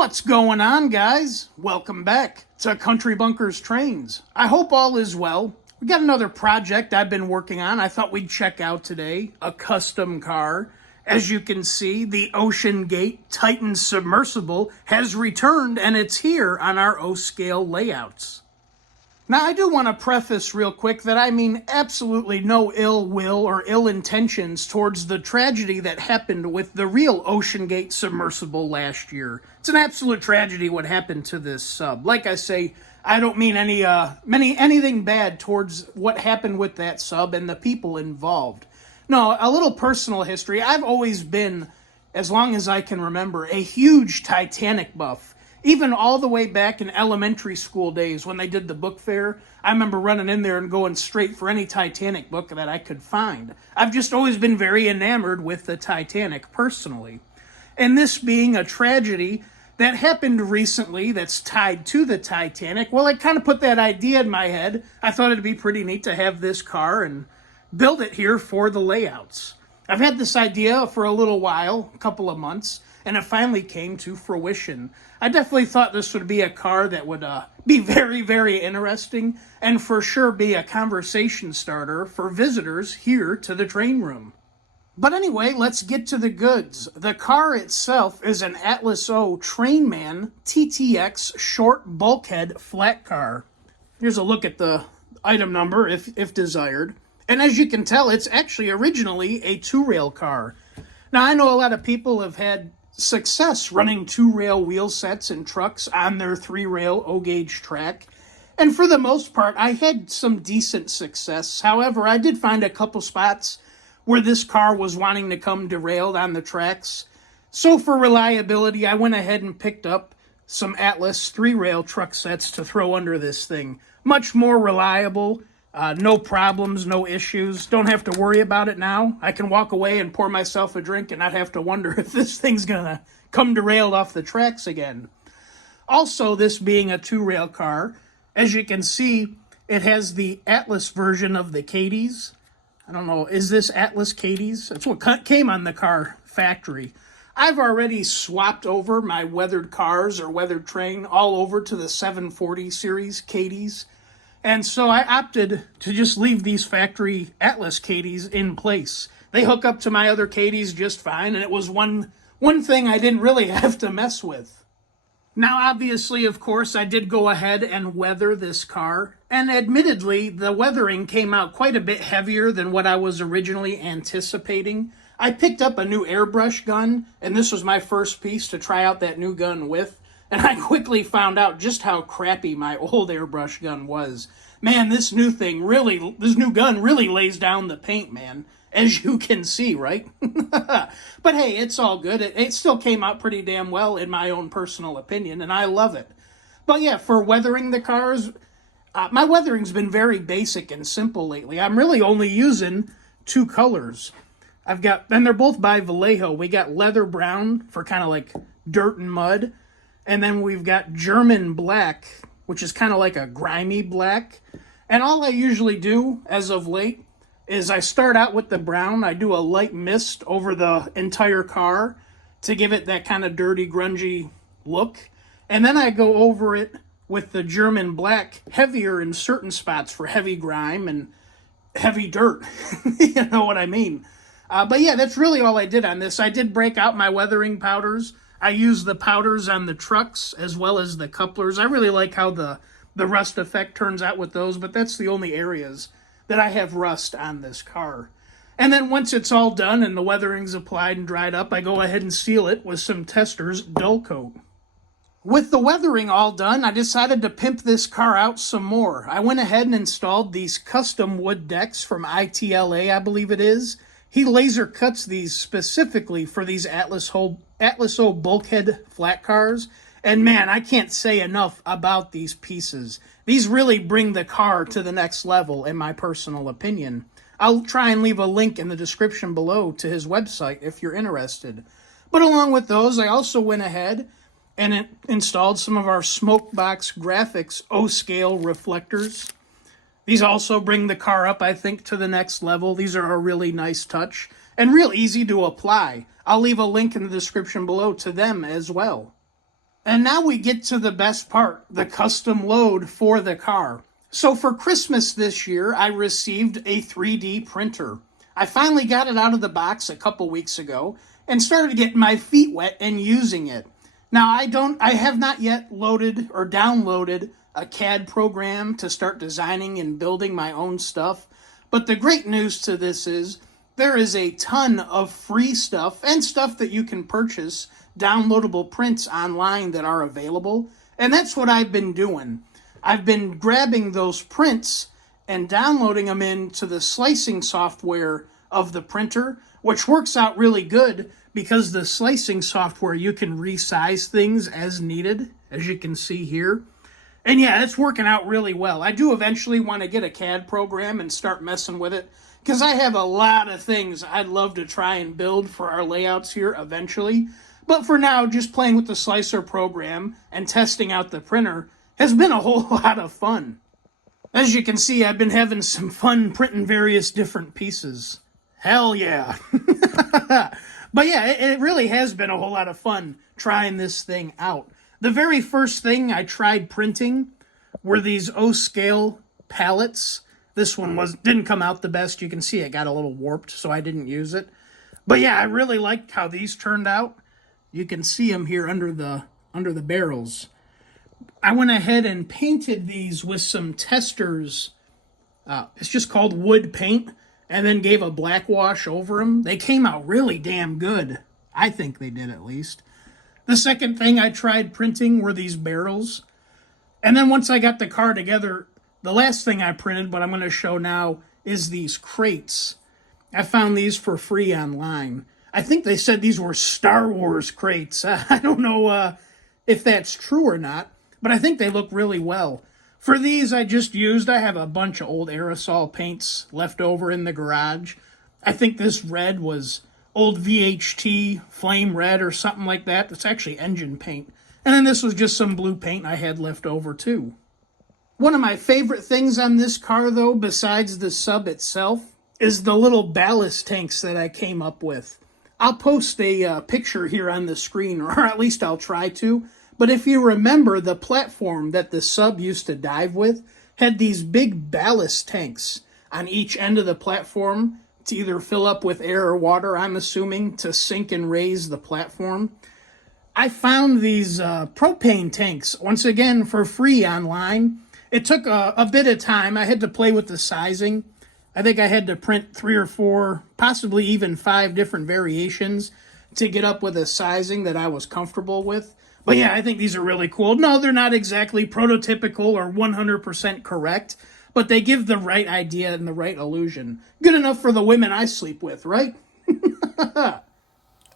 What's going on, guys? Welcome back to Country Bunkers Trains. I hope all is well. We got another project I've been working on I thought we'd check out today, a custom car. As you can see, the Oceangate Titan Submersible has returned and it's here on our O-scale layouts. Now, I do want to preface real quick that I mean absolutely no ill will or ill intentions towards the tragedy that happened with the real Oceangate Submersible last year. It's an absolute tragedy what happened to this sub. Like I say, I don't mean anything bad towards what happened with that sub and the people involved. No, a little personal history. I've always been, as long as I can remember, a huge Titanic buff. Even all the way back in elementary school days when they did the book fair, I remember running in there and going straight for any Titanic book that I could find. I've just always been very enamored with the Titanic personally. And this being a tragedy that happened recently that's tied to the Titanic, well, it kind of put that idea in my head. I thought it'd be pretty neat to have this car and build it here for the layouts. I've had this idea for a little while, a couple of months, and it finally came to fruition. I definitely thought this would be a car that would be very, very interesting and for sure be a conversation starter for visitors here to the train room. But anyway, let's get to the goods. The car itself is an Atlas O Trainman TTX short bulkhead flat car. Here's a look at the item number if desired. And as you can tell, it's actually originally a two-rail car. Now, I know a lot of people have had success running two-rail wheel sets and trucks on their three-rail O-gauge track. And for the most part, I had some decent success. However, I did find a couple spots where this car was wanting to come derailed on the tracks. So for reliability, I went ahead and picked up some Atlas three-rail truck sets to throw under this thing. Much more reliable. No problems, no issues. Don't have to worry about it now. I can walk away and pour myself a drink and not have to wonder if this thing's gonna come derailed off the tracks again. Also, this being a two-rail car, as you can see, it has the Atlas version of the Cadies. I don't know, is this Atlas Cadies? That's what came on the car factory. I've already swapped over my weathered cars or weathered train all over to the 740 series Cadies. And so I opted to just leave these factory Atlas Cadies in place. They hook up to my other Cadies just fine, and it was one thing I didn't really have to mess with. Now, obviously, of course, I did go ahead and weather this car, and admittedly, the weathering came out quite a bit heavier than what I was originally anticipating. I picked up a new airbrush gun, and this was my first piece to try out that new gun with. And I quickly found out just how crappy my old airbrush gun was. Man, this new gun really lays down the paint, man. As you can see, right? But hey, it's all good. It still came out pretty damn well in my own personal opinion, and I love it. But yeah, for weathering the cars, my weathering's been very basic and simple lately. I'm really only using two colors. And they're both by Vallejo. We got leather brown for kind of like dirt and mud. And then we've got German black, which is kind of like a grimy black. And all I usually do, as of late, is I start out with the brown. I do a light mist over the entire car to give it that kind of dirty, grungy look. And then I go over it with the German black, heavier in certain spots for heavy grime and heavy dirt. You know what I mean? But yeah, that's really all I did on this. I did break out my weathering powders. I use the powders on the trucks as well as the couplers. I really like how the rust effect turns out with those, but that's the only areas that I have rust on this car. And then once it's all done and the weathering's applied and dried up, I go ahead and seal it with some Testors Dull Coat. With the weathering all done, I decided to pimp this car out some more. I went ahead and installed these custom wood decks from ITLA, I believe it is. He laser cuts these specifically for these Atlas O Bulkhead flat cars. And man, I can't say enough about these pieces. These really bring the car to the next level, in my personal opinion. I'll try and leave a link in the description below to his website if you're interested. But along with those, I also went ahead and installed some of our Smokebox Graphics O-scale reflectors. These also bring the car up, I think, to the next level. These are a really nice touch and real easy to apply. I'll leave a link in the description below to them as well. And now we get to the best part, the custom load for the car. So for Christmas this year, I received a 3D printer. I finally got it out of the box a couple weeks ago and started getting my feet wet and using it. Now I have not yet loaded or downloaded a CAD program to start designing and building my own stuff. But the great news to this is there is a ton of free stuff and stuff that you can purchase, downloadable prints online that are available. And that's what I've been doing. I've been grabbing those prints and downloading them into the slicing software of the printer, which works out really good because the slicing software, you can resize things as needed, as you can see here. And yeah, it's working out really well. I do eventually want to get a CAD program and start messing with it, because I have a lot of things I'd love to try and build for our layouts here eventually. But for now, just playing with the slicer program and testing out the printer has been a whole lot of fun. As you can see, I've been having some fun printing various different pieces. Hell yeah. But yeah, it really has been a whole lot of fun trying this thing out. The very first thing I tried printing were these O-scale pallets. This one didn't come out the best. You can see it got a little warped, so I didn't use it. But yeah, I really liked how these turned out. You can see them here under the barrels. I went ahead and painted these with some testers. It's just called wood paint, and then gave a black wash over them. They came out really damn good. I think they did, at least. The second thing I tried printing were these barrels. And then once I got the car together, the last thing I printed, what I'm going to show now, is these crates. I found these for free online. I think they said these were Star Wars crates. I don't know if that's true or not, but I think they look really well. For these I have a bunch of old aerosol paints left over in the garage. I think this red was old VHT flame red or something like that. It's actually engine paint. And then this was just some blue paint I had left over too. One of my favorite things on this car, though, besides the sub itself, is the little ballast tanks that I came up with. I'll post a picture here on the screen, or at least I'll try to. But if you remember, the platform that the sub used to dive with had these big ballast tanks on each end of the platform to either fill up with air or water, I'm assuming, to sink and raise the platform. I found these propane tanks, once again, for free online. It took a bit of time. I had to play with the sizing. I think I had to print 3 or 4, possibly even 5 different variations to get up with a sizing that I was comfortable with. But yeah, I think these are really cool. No, they're not exactly prototypical or 100% correct, but they give the right idea and the right illusion. Good enough for the women I sleep with, right?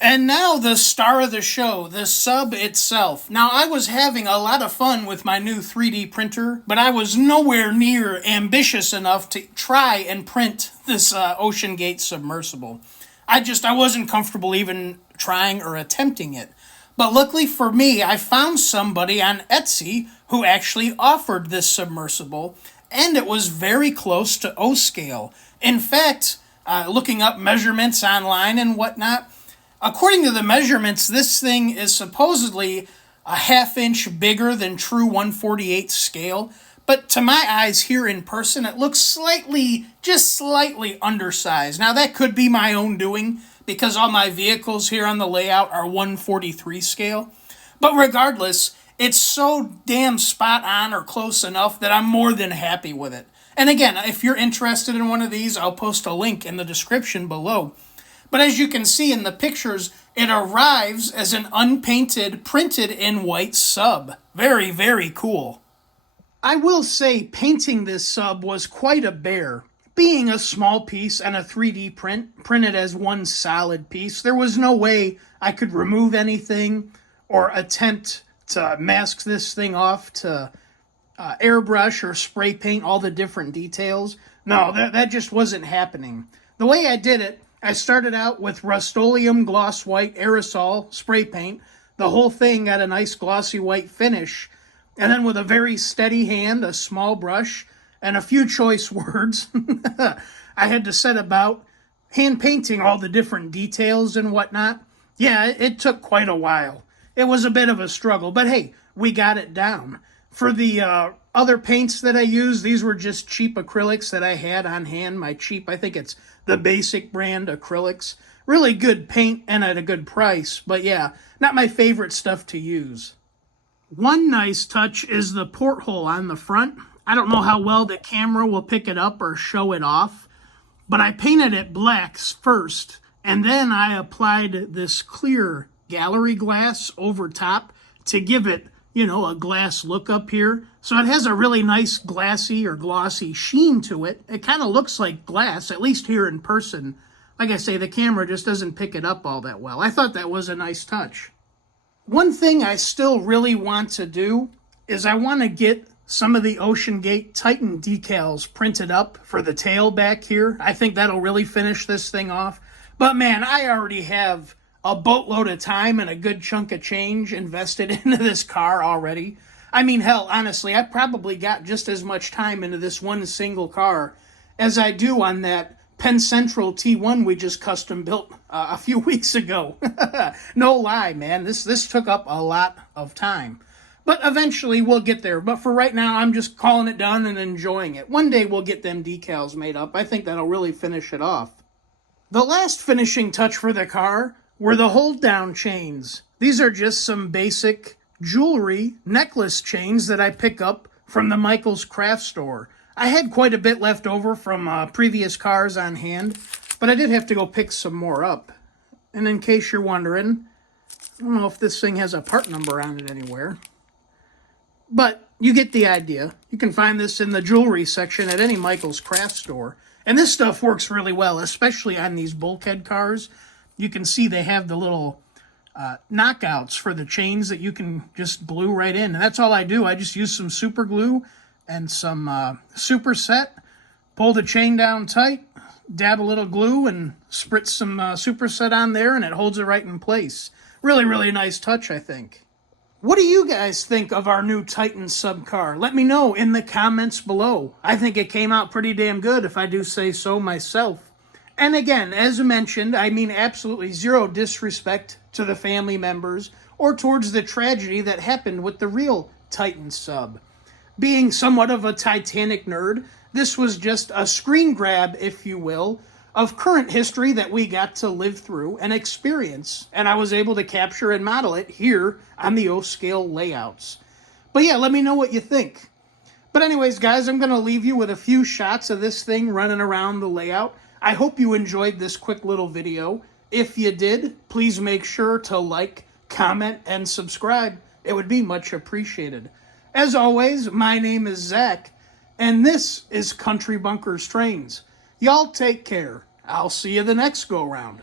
And now the star of the show, the sub itself. Now, I was having a lot of fun with my new 3D printer, but I was nowhere near ambitious enough to try and print this Oceangate Submersible. I wasn't comfortable even trying or attempting it. But luckily for me, I found somebody on Etsy who actually offered this submersible, and it was very close to O-scale. In fact, looking up measurements online and whatnot, according to the measurements, this thing is supposedly a ½ inch bigger than true 1/48 scale. But to my eyes here in person, it looks just slightly undersized. Now, that could be my own doing, because all my vehicles here on the layout are 1/43 scale. But regardless, it's so damn spot on or close enough that I'm more than happy with it. And again, if you're interested in one of these, I'll post a link in the description below. But as you can see in the pictures, it arrives as an unpainted, printed in white sub. Very, very cool. I will say painting this sub was quite a bear. Being a small piece and a 3D print, printed as one solid piece, there was no way I could remove anything or attempt to mask this thing off to airbrush or spray paint all the different details. No, that just wasn't happening. The way I did it, I started out with Rust-Oleum Gloss White aerosol spray paint. The whole thing got a nice glossy white finish. And then with a very steady hand, a small brush, and a few choice words, I had to set about hand painting all the different details and whatnot. Yeah, it took quite a while. it was a bit of a struggle, but hey, we got it down. For the other paints that I used, these were just cheap acrylics that I had on hand. I think it's the Basic brand acrylics. Really good paint and at a good price, but yeah, not my favorite stuff to use. One nice touch is the porthole on the front. I don't know how well the camera will pick it up or show it off, but I painted it blacks first, and then I applied this clear gallery glass over top to give it, a glass look up here. So it has a really nice glassy or glossy sheen to it. It kind of looks like glass, at least here in person. Like I say, the camera just doesn't pick it up all that well. I thought that was a nice touch. One thing I still really want to do is I want to get some of the Oceangate Titan decals printed up for the tail back here. I think that'll really finish this thing off. But man, I already have a boatload of time and a good chunk of change invested into this car already. I mean, hell, honestly, I probably got just as much time into this one single car as I do on that Penn Central T1 we just custom built a few weeks ago. No lie, man. This took up a lot of time. But eventually we'll get there. But for right now, I'm just calling it done and enjoying it. One day we'll get them decals made up. I think that'll really finish it off. The last finishing touch for the car were the hold-down chains. These are just some basic jewelry necklace chains that I pick up from the Michael's Craft Store. I had quite a bit left over from previous cars on hand, but I did have to go pick some more up. And in case you're wondering, I don't know if this thing has a part number on it anywhere, but you get the idea. You can find this in the jewelry section at any Michael's Craft Store. And this stuff works really well, especially on these bulkhead cars. You can see they have the little knockouts for the chains that you can just glue right in. And that's all I do. I just use some super glue and some superset, pull the chain down tight, dab a little glue, and spritz some superset on there, and it holds it right in place. Really, really nice touch, I think. What do you guys think of our new Titan sub car? Let me know in the comments below. I think it came out pretty damn good, if I do say so myself. And again, as mentioned, I mean absolutely zero disrespect to the family members or towards the tragedy that happened with the real Titan sub. Being somewhat of a Titanic nerd, this was just a screen grab, if you will, of current history that we got to live through and experience, and I was able to capture and model it here on the O-scale layouts. But yeah, let me know what you think. But anyways, guys, I'm going to leave you with a few shots of this thing running around the layout. I hope you enjoyed this quick little video. If you did, please make sure to like, comment, and subscribe. It would be much appreciated. As always, my name is Zach, and this is Country Bunkers Trains. Y'all take care. I'll see you the next go-round.